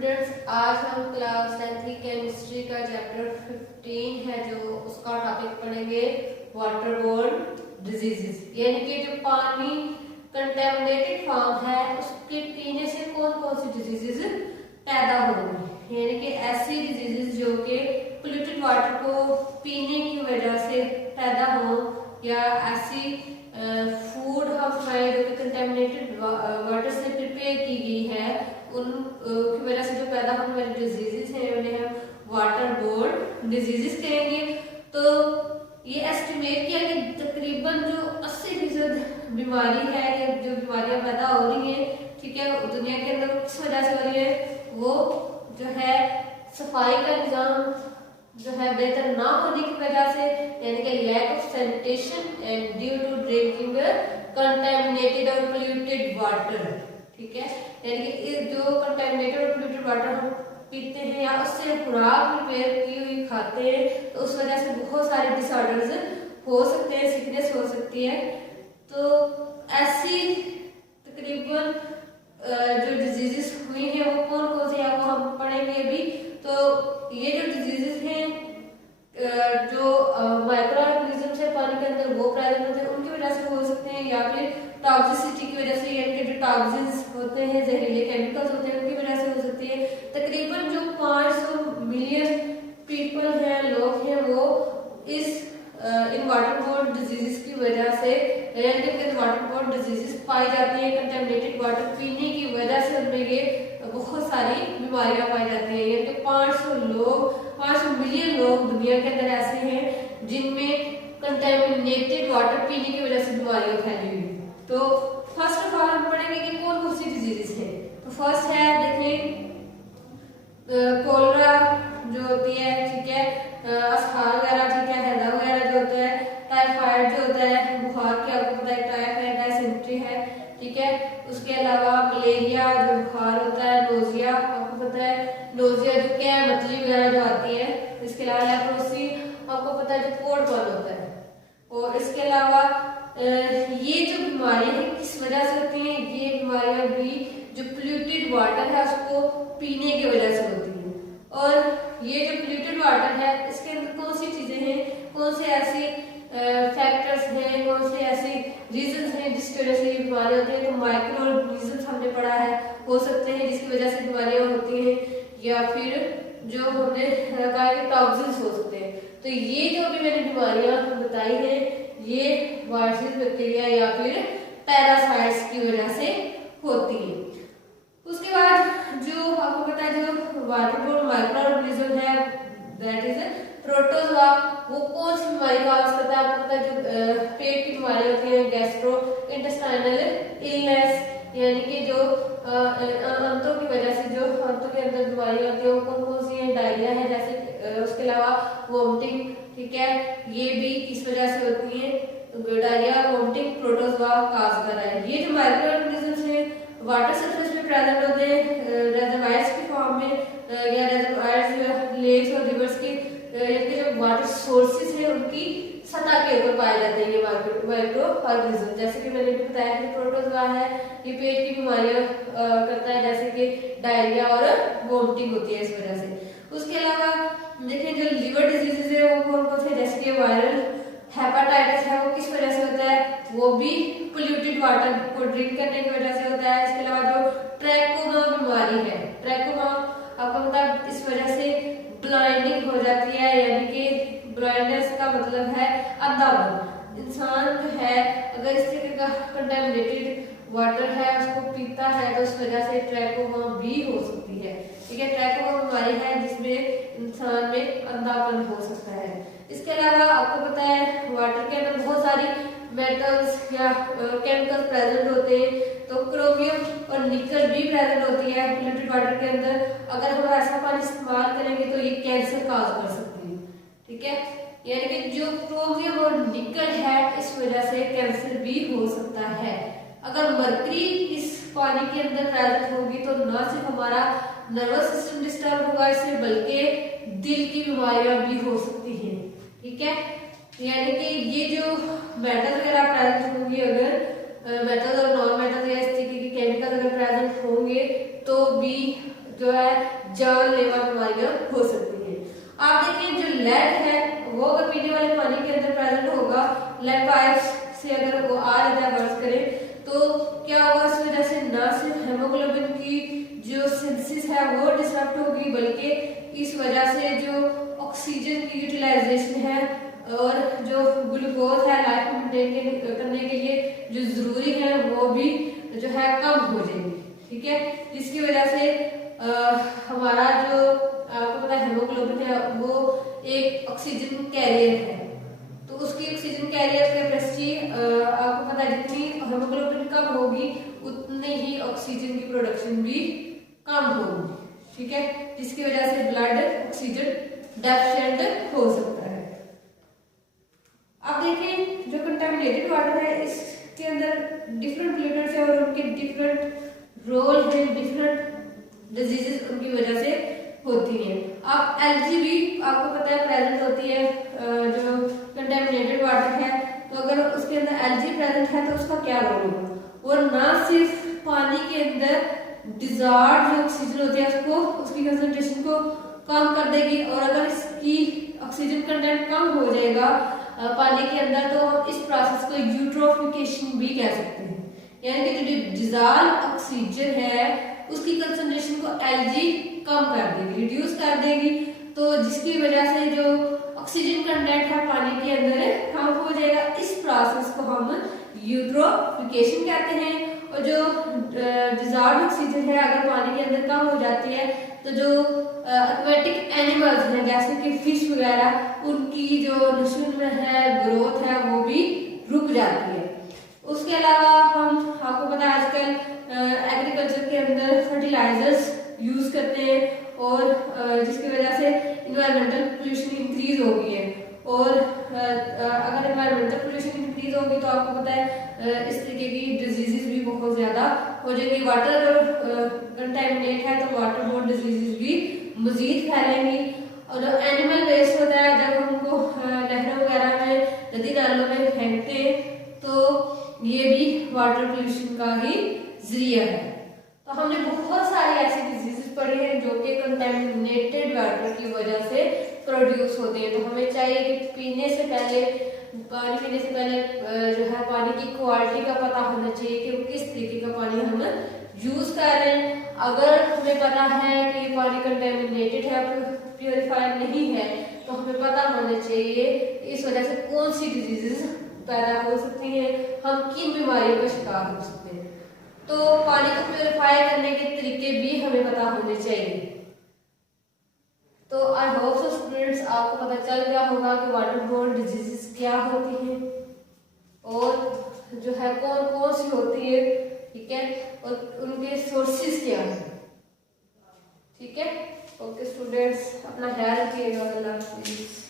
Students, आज हम class 10th की केमिस्ट्री का चैप्टर 15 है जो उसका टॉपिक पढ़ेंगे वाटरबोर्न डिजीजेस, यानी कि जो पानी कंटेमिनेटेड फॉर्म है उसके पीने से कौन कौन सी डिजीजेस पैदा होंगी, यानी कि ऐसी डिजीजेस जो कि पोल्यूटेड वाटर को पीने की वजह से पैदा हो या ऐसी फूड हम खाएं जो कि कंटेमिनेटेड वाटर से प्रिपेयर की गई है उन की वजह से जो पैदा होने वाली डिजीजेस हैं उन्हें हम वाटरबोर्न डिजीजेस कहेंगे। तो ये एस्टिमेट किया कि तकरीबन जो 80% बीमारी है या जो बीमारियां पैदा हो रही हैं, ठीक है, दुनिया के अंदर किस वजह से हो रही है, वो जो है सफाई का निजाम जो है बेहतर ना होने की वजह से, यानी कि lack of sanitation and due to drinking contaminated और पोल्यूटेड वाटर, ठीक है, यानी कि जो कंटेमिनेटेड और पोल्यूटेड वाटर हम पीते हैं या उससे खुराक प्रिपेयर की हुई खाते हैं तो उस वजह से बहुत सारे डिसऑर्डर्स हो सकते हैं, सिकनेस हो सकती है। तो ऐसी तकरीबन जो डिजीजेस हुई हैं वो कौन कौन सी है वो हम पढ़ेंगे अभी। तो ये जो डिजीजेस हैं जो माइक्रो ऑर्गेनिज्म है पानी के अंदर वो प्रेजेंट होते हैं उनकी वजह से हो सकते हैं, या फिर टॉक्सिसिटी की वजह से, यानी कि जो टॉक्सिन्स होते हैं, जहरीले केमिकल्स होते हैं उनकी वजह से हो सकती है। तकरीबन जो 500 मिलियन पीपल हैं, लोग हैं, वो इस इन वाटरबोर्न डिजीजेस की वजह से वाटरबोर्न डिजीजेस पाई जाती है। कंटेमिनेटेड वाटर पीने की वजह से उनमें ये बहुत सारी बीमारियां पाई जाती हैं, यानी कि 500 मिलियन लोग दुनिया के अंदर ऐसे हैं जिनमें कंटेमिनेटेड वाटर पीने की वजह से बीमारियां फैली हुई। तो फर्स्ट ऑफ ऑल हम पढ़ेंगे कि कौन कौन सी डिजीजेस हैं। तो फर्स्ट है, देखिए, कोलरा जो होती है, ठीक है, असहाल वगैरह, ठीक है, हैजा वगैरह जो होता है, टाइफाइड जो होता है, बुखार की आपको पता है टाइफाइड डायसेंट्री है, ठीक है, उसके अलावा मलेरिया जो बुखार होता है, नोजिया आपको पता है, नोजिया जो क्या है मतली वगैरह जो आती है, इसके अलावा लेप्रोसी आपको पता है जो कोट बर्न होता है, और इसके अलावा ये जो बीमारियां हैं किस वजह से होती हैं, ये बीमारियां भी जो पोल्यूटेड वाटर है उसको पीने की वजह से होती है। और ये जो पोल्यूटेड वाटर है इसके अंदर कौन सी चीजें हैं, कौन से ऐसे फैक्टर्स हैं, कौन से ऐसे रीजंस हैं जिसकी वजह से ये बीमारियां होती हैं। तो माइक्रो ऑर्गेनिजम्स हमने पढ़ा है, हो सकते हैं जिसकी वजह से बीमारियां होती हैं, या फिर जो हमने कहा कि टॉक्सिन्स हो सकते हैं। तो ये जो भी मैंने बीमारियां बताई हैं ये वायरस, बैक्टीरिया या फिर पैरासाइट्स की वजह से होती है। उसके बाद जो आपको पता है जो वाटरबोर्न माइक्रो ऑर्गेनिज्म है दैट इज प्रोटोजोआ, वो कौन सी बीमारी का आवाज करता है, आपको पता है जो पेट की बीमारी होती है, गैस्ट्रो इंटेस्टाइनल इलनेस, यानी कि जो अंतों की वजह से जो अंतों के अंदर बीमारियां होती है वो कौन कौन सी है, डायरिया है जैसे, उसके अलावा वोमिटिंग, ठीक है, ये भी किस वजह से होती है, तो डायरिया वोमिटिंग प्रोटोजोआ काज कर रहा है। ये जो माइक्रो ऑर्गेनिजम्स है वाटर सरफेस पे प्रेजेंट होते हैं रेजर्वायर्स के फॉर्म में, या रेजर्वायर्स लेक्स और रिवर्स के जो वाटर सोर्सेज है उनकी सतह के ऊपर पाए जाते हैं ये माइक्रो ऑर्गेनिज्म। जैसे कि मैंने बताया कि प्रोटोजोआ है ये पेट की बीमारियां करता है, जैसे कि डायरिया और वोमिटिंग होती है इस वजह से। उसके अलावा देखिए जो लिवर डिजीजेज है वो कौन कौन से, जैसे कि वायरल हेपेटाइटिस है वो किस वजह से होता है, वो भी पोल्यूटेड वाटर को ड्रिंक करने की वजह से होता है। इसके अलावा जो ट्रैकोमा बीमारी है, ट्रैकोमा आपको पता है इस वजह से ब्लाइंडिंग हो जाती है, यानी कि ब्लाइंडनेस का मतलब है अंधापन। इंसान जो है अगर इस तरह का कंटेमिनेटेड वाटर है उसको पीता है तो उस वजह से ट्रैकोमा भी हो सकती है, ठीक है, ट्रैकोमा बीमारी है जिसमें इंसान में अंधापन हो सकता है। इसके अलावा आपको पता है वाटर के अंदर बहुत सारी मेटल्स या केमिकल्स प्रेजेंट होते हैं, तो क्रोमियम और निकल भी प्रेजेंट होती है पोल्यूटेड वाटर के अंदर। अगर हम ऐसा पानी इस्तेमाल करेंगे तो ये कैंसर काज कर सकती है, ठीक है, यानी कि जो क्रोमियम और निकल है इस वजह से कैंसर भी हो सकता है। अगर मर्करी इस पानी के अंदर प्रेजेंट होगी तो न सिर्फ हमारा नर्वस सिस्टम डिस्टर्ब होगा इससे, बल्कि दिल की बीमारियां भी हो सकती हैं, ठीक है, यानी कि ये जो मेटल वगैरह प्रेजेंट होंगी, अगर मेटल और नॉन मेटल या इस तरीके के केमिकल अगर प्रेजेंट होंगे तो भी जो है बात करें तो क्या होगा, इस वजह से ना सिर्फ हेमोग्लोबिन की जो सिंथेसिस है वो डिस्टर्ब होगी, बल्कि इस वजह से जो ऑक्सीजन की यूटिलाइजेशन है और जो ग्लूकोज है लाइफ मेंटेन करने के लिए जो जरूरी है वो भी जो है कम हो जाएगी। ठीक है, जिसकी वजह से हमारा जो आपको पता है हेमोग्लोबिन है वो एक ऑक्सीजन कैरियर है, तो उसकी ऑक्सीजन कैरियर कैपेसिटी आपको पता है जितनी हेमोग्लोबिन कम होगी उतनी ही ऑक्सीजन की प्रोडक्शन भी कम होगी। ठीक है, जिसकी वजह से ब्लड ऑक्सीजन डेफिशिएंट हो सकता है। अब देखें जो कंटामिनेटेड वाटर है इसके अंदर डिफरेंट पोल्यूटेंट्स है और उनके डिफरेंट रोल है, डिफरेंट डिजीजेस उनकी वजह से होती है। अब एलजी भी आपको पता है प्रेजेंट होती है जो कंटामिनेटेड वाटर है, तो अगर उसके अंदर एलजी प्रेजेंट है तो उसका क्या रोल होगा, वो ना सिर्फ पानी के अंदर डिजॉल्व जो ऑक्सीजन होती है उसको उसकी कंसंट्रेशन को कम कर देगी, और अगर इसकी ऑक्सीजन कंटेंट कम हो जाएगा पानी के अंदर तो हम इस प्रोसेस को यूट्रोफिकेशन भी कह सकते हैं, यानी कि जो डिजॉल्व ऑक्सीजन है उसकी कंसंट्रेशन को एलजी कम कर देगी, रिड्यूस कर देगी, तो जिसकी वजह से जो ऑक्सीजन कंटेंट है पानी के अंदर कम हो जाएगा। इस प्रोसेस को हम यूट्रोफिकेशन कहते हैं। और जो डिजॉल्व ऑक्सीजन है अगर पानी के अंदर कम हो जाती है तो जो एक्वेटिक एनिमल्स हैं जैसे कि फिश वगैरह उनकी जो नस्ल में है ग्रोथ है वो भी रुक जाती है। उसके अलावा हम आपको पता है आजकल एग्रीकल्चर के अंदर फर्टिलाइजर्स यूज करते हैं और जिसकी वजह से इन्वायरमेंटल पोल्यूशन इंक्रीज हो गई है, और अगर इन्वायरमेंटल पोल्यूशन इंक्रीज होगी तो आपको पता है इस तरीके की डिजीजेस भी बहुत ज्यादा हो जाएंगी। वाटर कंटेमिनेट है तो वाटर बोर्न डिजीजेस भी मजीद फैलेंगी। और जो एनिमल वेस्ट होता है जब हम उनको नहरों वगैरह में नदी नालों में फेंकते हैं तो ये भी वाटर पोल्यूशन का ही जरिया है। तो हमने बहुत सारी ऐसी डिजीजेस पढ़ी हैं जो कि कंटेमिनेटेड वाटर की वजह से प्रोड्यूस होते हैं। तो हमें चाहिए कि पीने से पहले जो है पानी की क्वालिटी का पता होना चाहिए कि वो किस तरीके का पानी हम यूज कर रहे हैं। अगर हमें पता है कि पानी कंटेमिनेटेड है, प्योरीफायर नहीं है, तो हमें पता होना चाहिए इस वजह से कौन सी डिजीजेस पैदा हो सकती हैं, हम किन बीमारियों का शिकार हो सकते हैं। तो पानी को प्योरीफाई करने के तरीके भी हमें पता होने चाहिए। तो आई होप सो स्टूडेंट्स आपको पता चल गया होगा कि वाटर बोर्न डिजीजेस क्या होती हैं और जो है कौन कौन सी होती है, ठीक है, और उनके सोर्सेज क्या है। ठीक है, ओके स्टूडेंट्स, अपना ख्याल रखिएगा। अल्लाह हाफिज़।